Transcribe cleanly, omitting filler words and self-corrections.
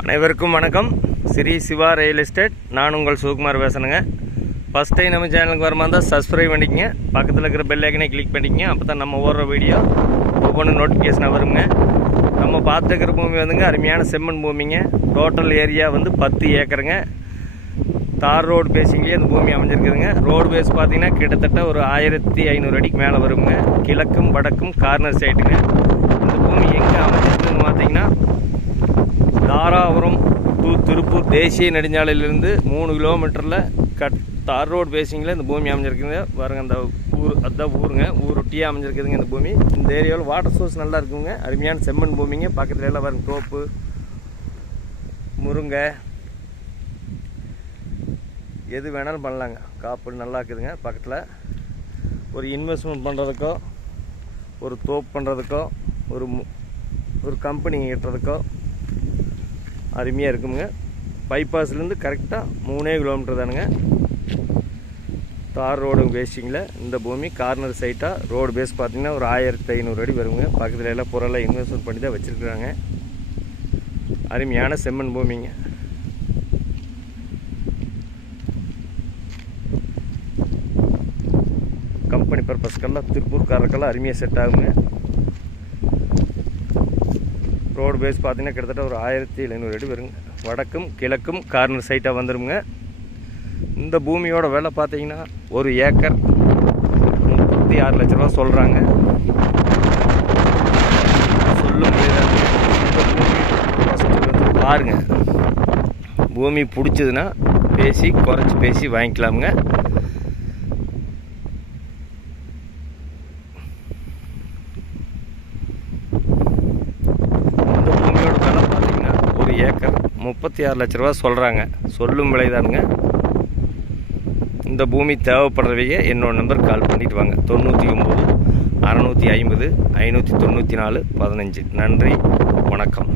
அனைவருக்கும் வணக்கம். Sri Siva real estate. நான் உங்கள் சுகுமார் பேசுகிறேங்க. ஃபஸ்ட் டைம் நம்ம சேனலுக்கு வரமா இருந்தால் சப்ஸ்கிரைப் பண்ணிக்கங்க, பக்கத்தில் இருக்கிற பெல் ஐக்கனை கிளிக் பண்ணிக்கங்க. அப்போ தான் நம்ம ஓடுற வீடியோ ஒவ்வொன்றும் நோட்டிஃபிகேஷனாக வருங்க. நம்ம பார்த்துக்கிற பூமி வந்துங்க அருமையான செம்மண் பூமிங்க. டோட்டல் ஏரியா வந்து 10 ஏக்கருங்க. தார் ரோடு பேசிங்லேயே அந்த பூமி அமைஞ்சிருக்குதுங்க. ரோடு பேஸ் பார்த்தீங்கன்னா கிட்டத்தட்ட ஒரு 1500 அடிக்கு மேலே வருங்க. கிழக்கும் வடக்கும் கார்னர் சைட்டுங்க. இந்த பூமி எங்கே அமைஞ்சிருக்குதுன்னு பார்த்தீங்கன்னா தாராபுரம் டு திருப்பூர் தேசிய நெடுஞ்சாலையிலிருந்து 3 கிலோமீட்டரில் தார் ரோடு பேசிங்கில் இந்த பூமி அமைஞ்சிருக்குங்க. பாருங்கள், அந்த ஊர் அதுதான் ஊருங்க. ஊரொட்டியே அமைஞ்சிருக்குதுங்க இந்த பூமி. இந்த ஏரியாவில் வாட்டர் சோர்ஸ் நல்லா இருக்குங்க. அருமையான செம்மண் பூமிங்க. பக்கத்துல எல்லாம் பாருங்க, தோப்பு, முருங்கை, எது வேணாலும் பண்ணலாங்க. காப்பு நல்லா இருக்குதுங்க. பக்கத்தில் ஒரு இன்வெஸ்ட்மெண்ட் பண்ணுறதுக்கோ, ஒரு தோப்பு பண்ணுறதுக்கோ, ஒரு கம்பெனி கட்டுறதுக்கோ அருமையாக இருக்குங்க. பைபாஸ்லேருந்து கரெக்டாக 3 கிலோமீட்டர் தானுங்க. தார் ரோடு பேசிங்கில் இந்த பூமி கார்னர் சைட்டாக ரோடு பேஸ் பார்த்திங்கன்னா ஒரு 1500 அடி வருங்க. பக்கத்தில் எல்லாம் பொருளெல்லாம் இன்வெஸ்ட்மெண்ட் பண்ணி தான் வச்சுருக்குறாங்க. அருமையான செம்மண் பூமிங்க. கம்பெனி பர்பஸ்க்கெல்லாம் திருப்பூர்காரருக்கெல்லாம் அருமையாக செட் ஆகுங்க. ரோடு பேஸ் பார்த்தீங்கன்னா கிட்டத்தட்ட ஒரு 1700 அடி வருங்க. வடக்கும் கிழக்கும் கார்னர் சைட்டாக வந்துடுங்க. இந்த பூமியோட விலை பார்த்தீங்கன்னா ஒரு ஏக்கர் 36 லட்ச ரூபா சொல்கிறாங்க. பாருங்க, பூமி பிடிச்சதுன்னா பேசி குறைச்சி பேசி வாங்கிக்கலாமுங்க. ஏக்கர் 36 லட்ச ரூபா சொல்கிறாங்க. சொல்லும் விலைதானுங்க. இந்த பூமி தேவைப்படுறவைங்க என்னோட நம்பர் கால் பண்ணிட்டு வாங்க. 99 650 594 15. நன்றி, வணக்கம்.